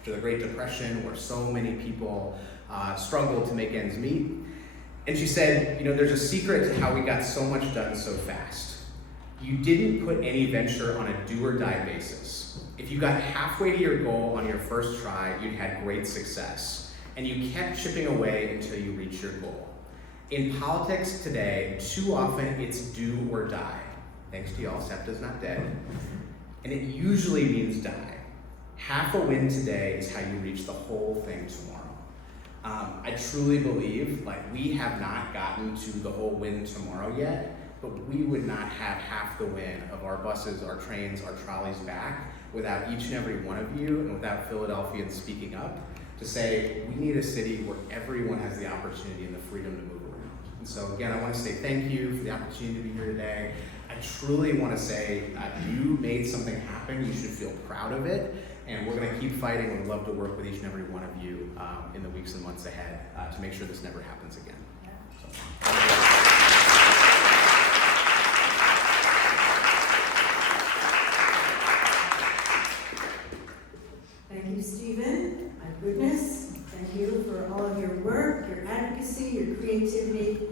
after the Great Depression, where so many people struggled to make ends meet. And she said, there's a secret to how we got so much done so fast. You didn't put any venture on a do or die basis. If you got halfway to your goal on your first try, you'd had great success. And you kept chipping away until you reached your goal. In politics today, too often it's do or die. Thanks to y'all, SEPTA's not dead. And it usually means die. Half a win today is how you reach the whole thing tomorrow. I truly believe, we have not gotten to the whole win tomorrow yet, but we would not have half the win of our buses, our trains, our trolleys back without each and every one of you and without Philadelphians speaking up to say, we need a city where everyone has the opportunity and the freedom to move around. And so again, I want to say thank you for the opportunity to be here today. I truly want to say you made something happen. You should feel proud of it. And we're going to keep fighting. We'd love to work with each and every one of you in the weeks and months ahead to make sure this never happens again. Thank you, Stephen. My goodness. Thank you for all of your work, your advocacy, your creativity.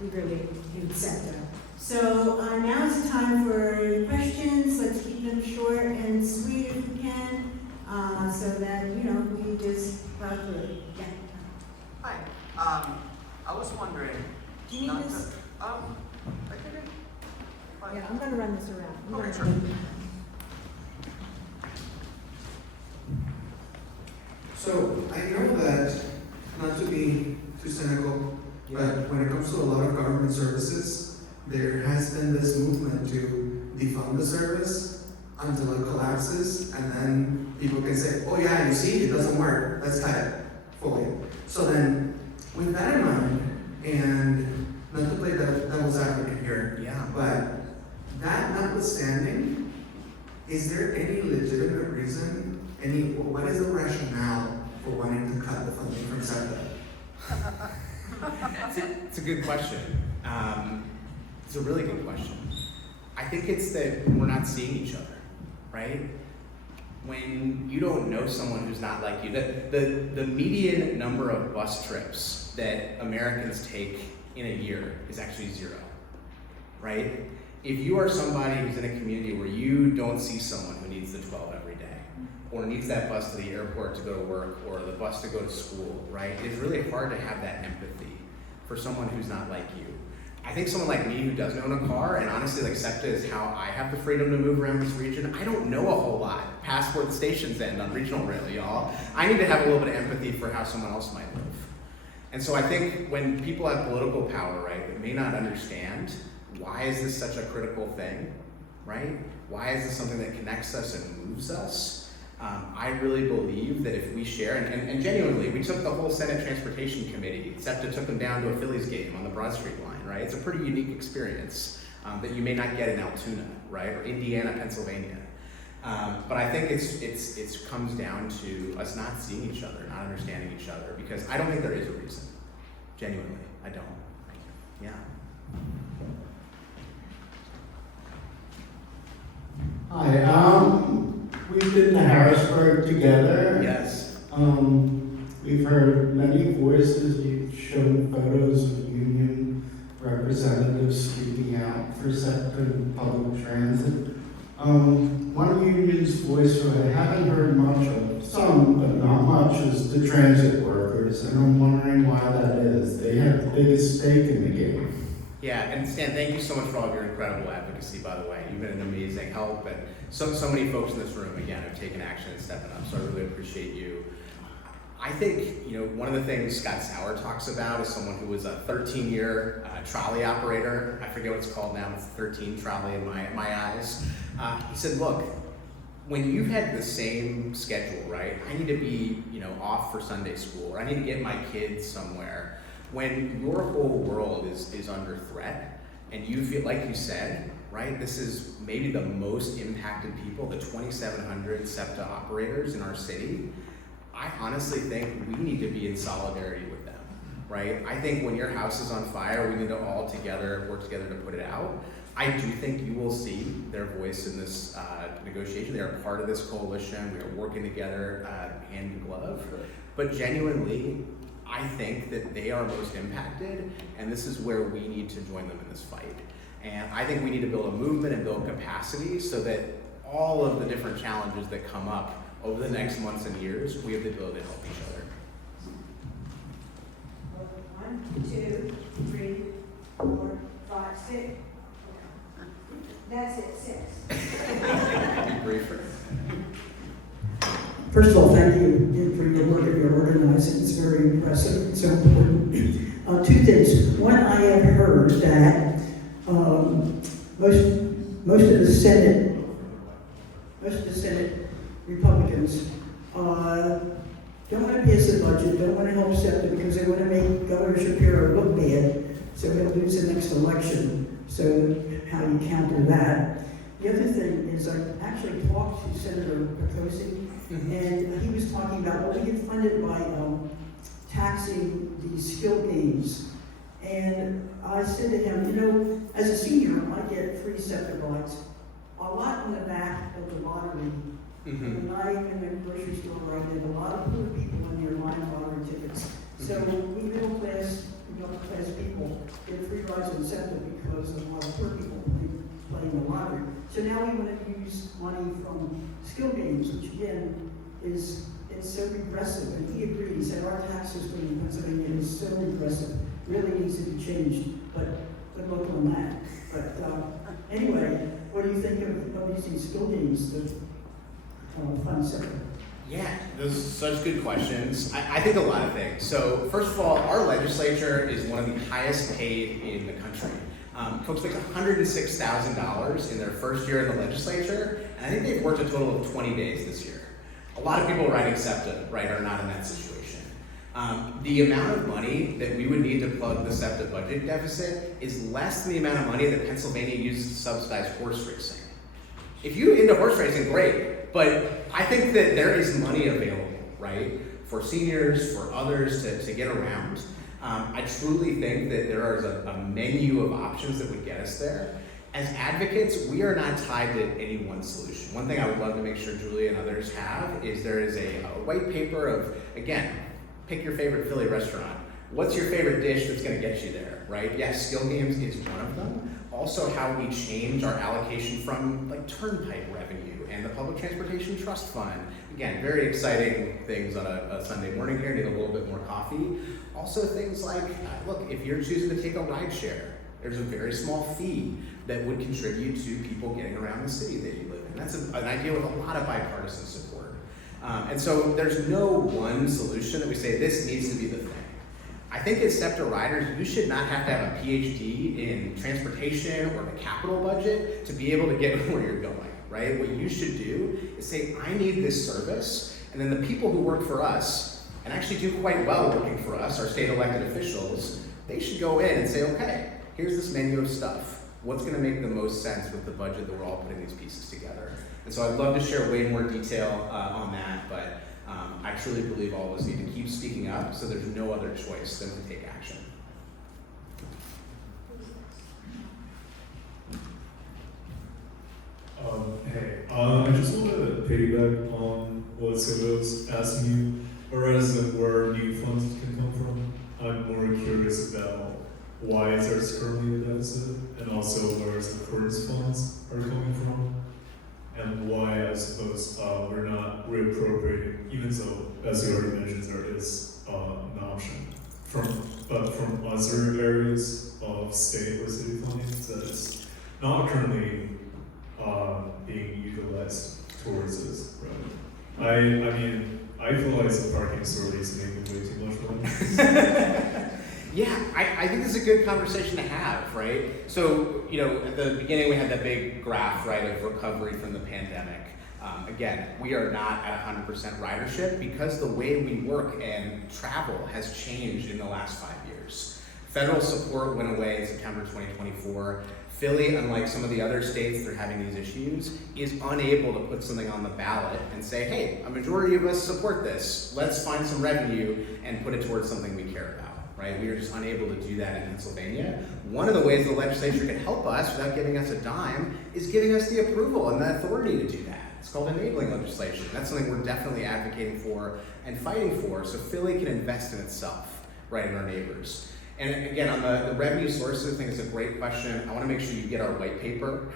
We really need SEPTA. So now is the time for questions. Let's keep them short and sweet if we can, so that, we just plow through it. Yeah. Hi, I was wondering. Do you need this? I think it. Yeah, I'm gonna run this around. Okay, sure. So I know that, not to be too cynical, but when it comes to a lot of government services, there has been this movement to defund the service until it collapses, and then people can say, oh yeah, you see, it doesn't work, let's cut it fully. So then, with that in mind, and not to play devil's advocate here, but that notwithstanding, is there any legitimate reason, what is the rationale for wanting to cut the funding from SEPTA? It's a good question. It's a really good question. I think it's that we're not seeing each other, right? When you don't know someone who's not like you, the median number of bus trips that Americans take in a year is actually 0, right? If you are somebody who's in a community where you don't see someone who needs the 12 every day, or needs that bus to the airport to go to work, or the bus to go to school, right? It's really hard to have that empathy for someone who's not like you. I think someone like me who doesn't own a car, and honestly, SEPTA is how I have the freedom to move around this region. I don't know a whole lot past where the stations end on regional rail, y'all. I need to have a little bit of empathy for how someone else might live. And so I think when people have political power, right, that may not understand, why is this such a critical thing, right? Why is this something that connects us and moves us? I really believe that if we share, and genuinely, we took the whole Senate Transportation Committee, SEPTA took them down to a Phillies game on the Broad Street line, right? It's a pretty unique experience that you may not get in Altoona, right, or Indiana, Pennsylvania. But I think it comes down to us not seeing each other, not understanding each other, because I don't think there is a reason. Genuinely, I don't. Yeah. Hi, we've been to Harrisburg together. Yes. We've heard many voices. You've shown photos of union representatives speaking out for SEPTA public transit. One union's voice who I haven't heard much of, some but not much, is the transit workers, and I'm wondering why that is. They have the biggest stake in the game. Yeah, and Stan, thank you so much for all of your incredible advocacy, by the way. You've been an amazing help, and so many folks in this room, again, have taken action and stepping up, so I really appreciate you. I think, one of the things Scott Sauer talks about is someone who was a 13-year trolley operator. I forget what it's called now, it's 13 trolley in my eyes. He said, look, when you've had the same schedule, right? I need to be, off for Sunday school, or I need to get my kids somewhere. When your whole world is under threat, and you feel, like you said, right, this is maybe the most impacted people, the 2,700 SEPTA operators in our city, I honestly think we need to be in solidarity with them. right? I think when your house is on fire, we need to all together work together to put it out. I do think you will see their voice in this negotiation. They are part of this coalition. We are working together hand in glove. But genuinely, I think that they are most impacted, and this is where we need to join them in this fight. And I think we need to build a movement and build capacity so that all of the different challenges that come up over the next months and years, we have the ability to help each other. 1, 2, 3, 4, 5, 6. That's it, 6. Briefer. First of all, thank you for your work and your organizing. It's very impressive. It's so important. Two things. One, I have heard that most of the Senate Republicans don't want to pass the budget, don't want to help SEPTA because they want to make Governor Shapiro look bad, so he'll lose the next election. So how do you counter that? The other thing is I actually talked to Senator Pecosi, and he was talking about, well, we get funded by taxing these skill games. And I said to him, you know, as a senior, I get free SEPTA rides. A lot in the back of the lottery. When I'm in the grocery store, I get a lot of poor people in their line lottery tickets. So we middle class people get free rides on SEPTA because a lot of poor people playing the lottery. So now we want to use money from skill games, which again it's so regressive. And he agreed. He said our tax system in Pennsylvania is so regressive, really needs to be changed. But good luck on that. But anyway, what do you think of using skill games to fund SEPTA? Yeah, those are such good questions. I think a lot of things. So first of all, our legislature is one of the highest paid in the country. Folks make $106,000 in their first year in the legislature, and I think they've worked a total of 20 days this year. A lot of people writing SEPTA, right, are not in that situation. The amount of money that we would need to plug the SEPTA budget deficit is less than the amount of money that Pennsylvania uses to subsidize horse racing. If you're into horse racing, great, but I think that there is money available, right, for seniors, for others to get around. I truly think that there is a menu of options that would get us there. As advocates, we are not tied to any one solution. One thing I would love to make sure Julia and others have is there is a white paper of, again, pick your favorite Philly restaurant. What's your favorite dish that's gonna get you there, right? Yes, skill games is one of them. Also how we change our allocation from like turnpike revenue and the public transportation trust fund. Again, very exciting things on a Sunday morning here, need a little bit more coffee. Also things like, look, if you're choosing to take a ride share, there's a very small fee that would contribute to people getting around the city that you live in. That's an idea with a lot of bipartisan support. And so there's no one solution that we say this needs to be the thing. I think as SEPTA riders, you should not have to have a PhD in transportation or the capital budget to be able to get where you're going, right? What you should do is say, I need this service, and then the people who work for us, and actually do quite well working for us, our state elected officials, they should go in and say, okay, here's this menu of stuff. What's gonna make the most sense with the budget that we're all putting these pieces together? And so I'd love to share way more detail on that, but I truly believe all of us need to keep speaking up so there's no other choice than to take action. Hey, I just want to piggyback on what Sylvia was asking you, whereas where new funds can come from. I'm more curious about why is there currently a deficit, and also where the current funds are coming from, and why I suppose we're not reappropriating, even though, as you already mentioned, there is an option from other areas of state or city funding that is not currently being utilized towards this, right? I mean, I feel like the parking authority is making way too much money. Yeah, I think this is a good conversation to have, right? So, you know, at the beginning we had that big graph, right, of recovery from the pandemic. Again, we are not at 100% ridership because the way we work and travel has changed in the last 5 years. Federal support went away in September 2024. Philly, unlike some of the other states that are having these issues, is unable to put something on the ballot and say, hey, a majority of us support this. Let's find some revenue and put it towards something we care about, right? We are just unable to do that in Pennsylvania. One of the ways the legislature can help us without giving us a dime is giving us the approval and the authority to do that. It's called enabling legislation. That's something we're definitely advocating for and fighting for, so Philly can invest in itself, right, in our neighbors. And again, on the revenue sources, I think it's a great question. I want to make sure you get our white paper,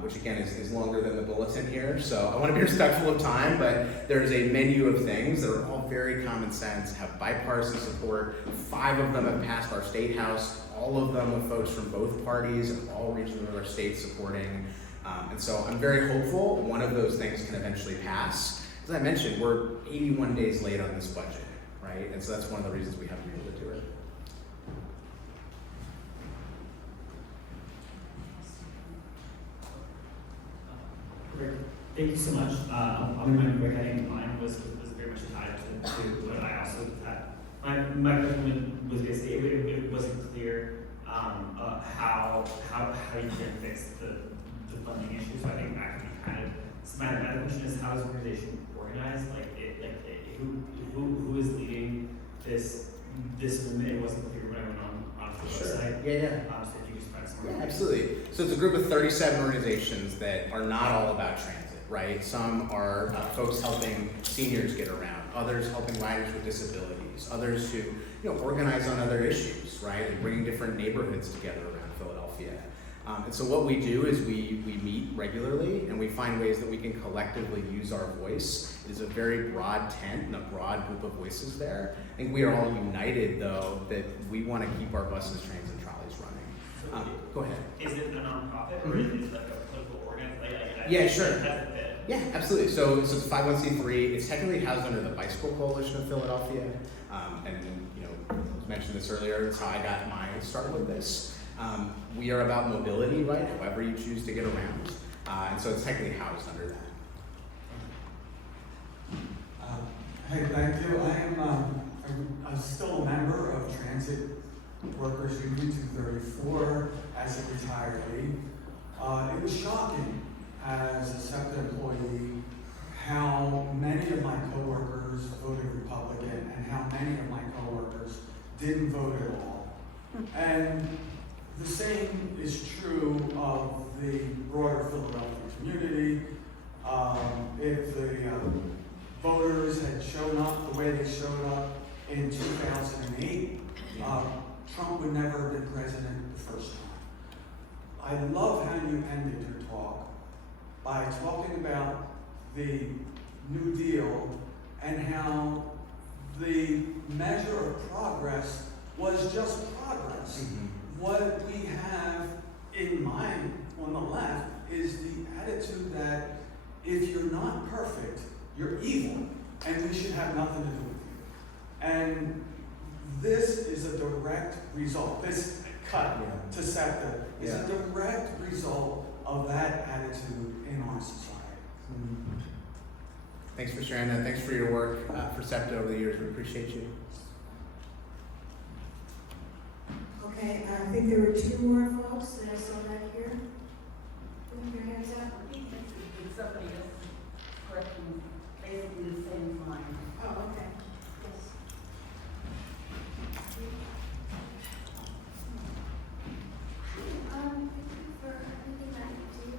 which again is longer than the bulletin here. So I want to be respectful of time, but there's a menu of things that are all very common sense, have bipartisan support. 5 of them have passed our state house, all of them with folks from both parties and all regions of our state supporting. And so I'm very hopeful one of those things can eventually pass. As I mentioned, we're 81 days late on this budget, right? And so that's one of the reasons we haven't been able to do it. Great. Thank you so much. I'll be my quick. I think mine was very much tied to what I also had. My question was basically it wasn't clear how you can fix the funding issue. So I think that could be kind of. So my question is, how is the organization organized? Who is leading this movement? It wasn't clear when I went on the website. Yeah. So if you could spend some more. Yeah, absolutely. So it's a group of 37 organizations that are not all about transit, right? Some are folks helping seniors get around, others helping riders with disabilities, others who organize on other issues, right? And bringing different neighborhoods together around Philadelphia. And so what we do is we meet regularly and we find ways that we can collectively use our voice. It is a very broad tent and a broad group of voices there. I think we are all united, though, that we want to keep our buses, trains, and trolleys running. Go ahead. Is it a nonprofit or is it like a political organization? Yeah, sure. Yeah, absolutely. So it's 501c3. It's technically housed under the Bicycle Coalition of Philadelphia. And I mentioned this earlier. It's how I got my start with this. We are about mobility, right? However you choose to get around. And so it's technically housed under that. Hey, thank you. I am I'm still a member of Transit Workers Union 234 as a retiree. It was shocking as a SEPTA employee how many of my coworkers voted Republican and how many of my coworkers didn't vote at all. And the same is true of the broader Philadelphia community. If the voters had shown up the way they showed up in 2008, Trump would never have been president the first time. I love how you ended your talk by talking about the New Deal and how the measure of progress was just progress. Mm-hmm. What we have in mind on the left is the attitude that if you're not perfect, you're evil, and we should have nothing to do with you. And this is a direct result. This cut to SEPTA is a direct result of that attitude in our society. Mm-hmm. Thanks for sharing that. Thanks for your work for SEPTA over the years. We appreciate you. Okay, I think there were 2 more folks that I saw back here. Put your hands up. It's somebody else correcting basically the same line. Oh, okay. Yes. Thank you for everything that you do.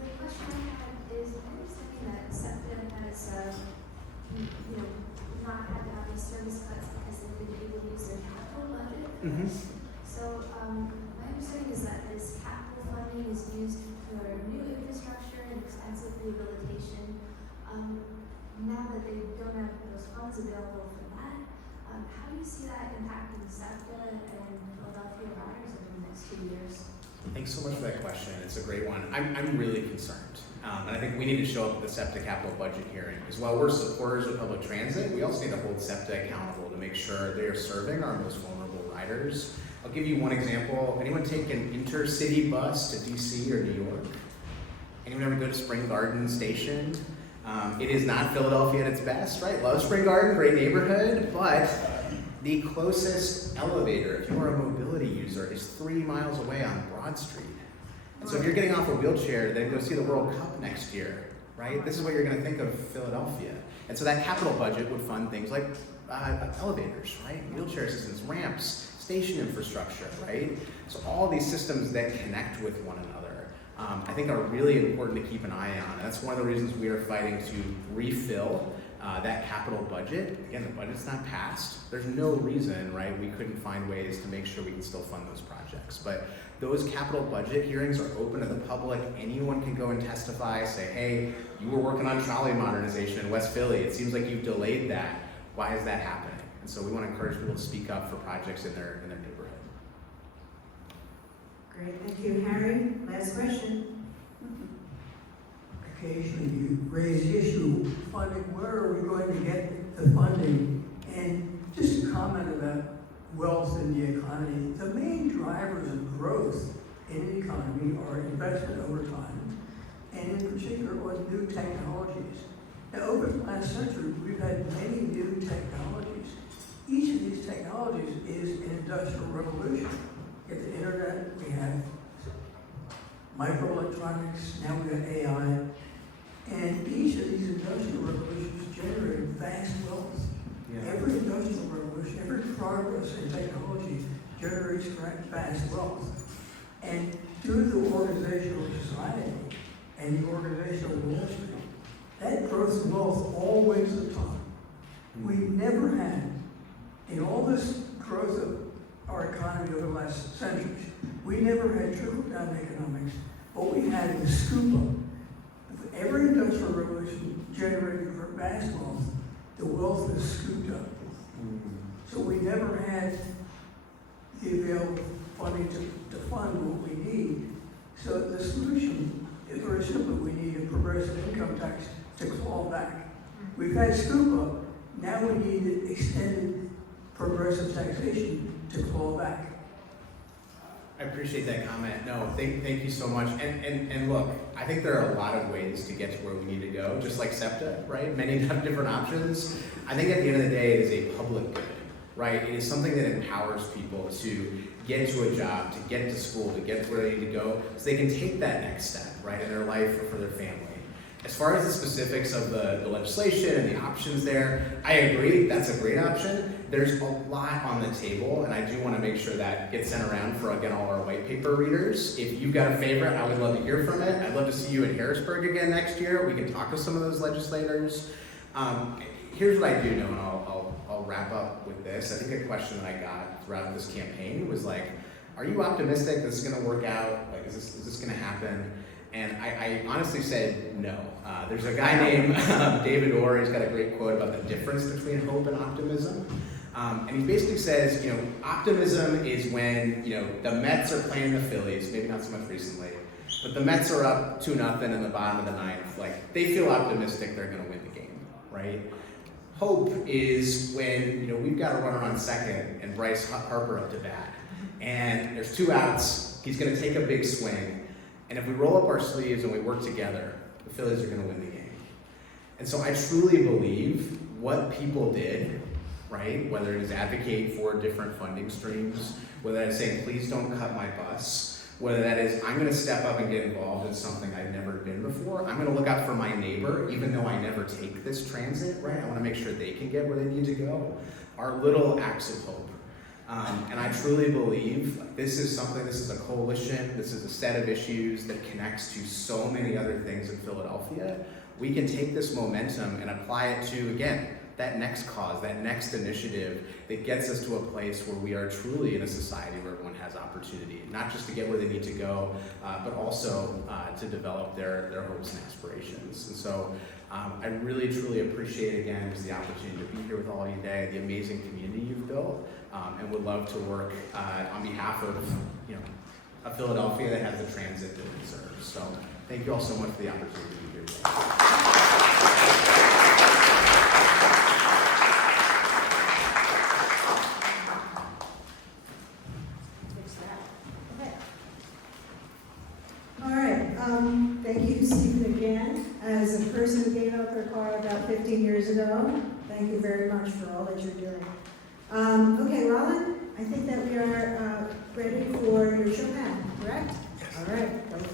The question I had is, my understanding that SEPTA has, not had to have these service cuts because they've been able to use their capital budget. Mm-hmm. So, my understanding is that this capital funding is used for new infrastructure and extensive rehabilitation. Now that they don't have those funds available for that, how do you see that impacting SEPTA and Philadelphia riders over the next 2 years? Thanks so much for that question. It's a great one. I'm really concerned. And I think we need to show up at the SEPTA capital budget hearing. Because while we're supporters of public transit, we also need to hold SEPTA accountable to make sure they are serving our most vulnerable riders. I'll give you one example. Anyone take an intercity bus to DC or New York? Anyone ever go to Spring Garden Station? It is not Philadelphia at its best, right? Love Spring Garden, great neighborhood, but the closest elevator, if you are a mobility user, is 3 miles away on Broad Street. And so if you're getting off a wheelchair to then go see the World Cup next year, right? This is what you're going to think of Philadelphia. And so that capital budget would fund things like elevators, right? Wheelchair systems, ramps, station infrastructure, right? So all these systems that connect with one another, I think are really important to keep an eye on. That's one of the reasons we are fighting to refill that capital budget. Again, the budget's not passed. There's no reason, right, we couldn't find ways to make sure we can still fund those projects. But those capital budget hearings are open to the public. Anyone can go and testify, say, hey, you were working on trolley modernization in West Philly. It seems like you've delayed that. Why is that happening? And so we want to encourage people to speak up for projects in their neighborhood. Great, thank you. Harry, last question. Occasionally you raise the issue of funding, where are we going to get the funding? And just a comment about wealth in the economy. The main drivers of growth in the economy are investment over time, and in particular on new technologies. Now, over the last century, we've had many new technologies. Each of these technologies is an industrial revolution. We have the internet, we have microelectronics, now we have AI. And each of these industrial revolutions generate vast wealth. Yeah. Every industrial revolution, every progress in technology generates vast wealth. And through the organizational society and the organizational Wall Street, that growth of wealth always at the top. We never had, in all this growth of our economy over the last centuries, we never had trickle-down economics. What we had was scoop up. Every industrial revolution generated vast wealth. The wealth is scooped up. So we never had the available funding to fund what we need. So the solution is very simple. We need a progressive income tax to claw back. We've had scoop up. Now we need extended progressive taxation to claw back. I appreciate that comment. No, thank you so much. And look, I think there are a lot of ways to get to where we need to go, just like SEPTA, right? Many different options. I think at the end of the day, it is a public good, right? It is something that empowers people to get to a job, to get to school, to get to where they need to go, so they can take that next step, right, in their life or for their family. As far as the specifics of the legislation and the options there, I agree, that's a great option. There's a lot on the table, and I do want to make sure that gets sent around for, again, all our white paper readers. If you've got a favorite, I would love to hear from it. I'd love to see you in Harrisburg again next year. We can talk to some of those legislators. Here's what I do know, and I'll wrap up with this. I think a question that I got throughout this campaign was like, are you optimistic this is going to work out? Like, is this going to happen? And I honestly said no. There's a guy named David Orr. He's got a great quote about the difference between hope and optimism. And he basically says, optimism is when, the Mets are playing the Phillies, maybe not so much recently, but the Mets are up 2-0 in the bottom of the ninth. Like, they feel optimistic they're going to win the game, right? Hope is when, we've got a runner on second and Bryce Harper up to bat. And there's 2 outs. He's going to take a big swing. And if we roll up our sleeves and we work together, the Phillies are going to win the game. And so I truly believe what people did, right, whether it is advocate for different funding streams, whether that is saying, please don't cut my bus, whether that is, I'm going to step up and get involved in something I've never been before. I'm going to look out for my neighbor, even though I never take this transit, right? I want to make sure they can get where they need to go. Our little acts of hope. And I truly believe this is a coalition, this is a set of issues that connects to so many other things in Philadelphia. We can take this momentum and apply it to, again, that next cause, that next initiative that gets us to a place where we are truly in a society where everyone has opportunity, not just to get where they need to go, but also to develop their hopes and aspirations. And so I really, truly appreciate, again, just the opportunity to be here with all of you today, the amazing community you've built, and would love to work on behalf of, a Philadelphia that has the transit that it deserves. So thank you all so much for the opportunity to be here today. All right, thank you, Stephen, again. As a person who gave up her car about 15 years ago, thank you very much for all that you're doing. Okay, Roland, I think that we are ready for your Chopin, correct? All right, go for it.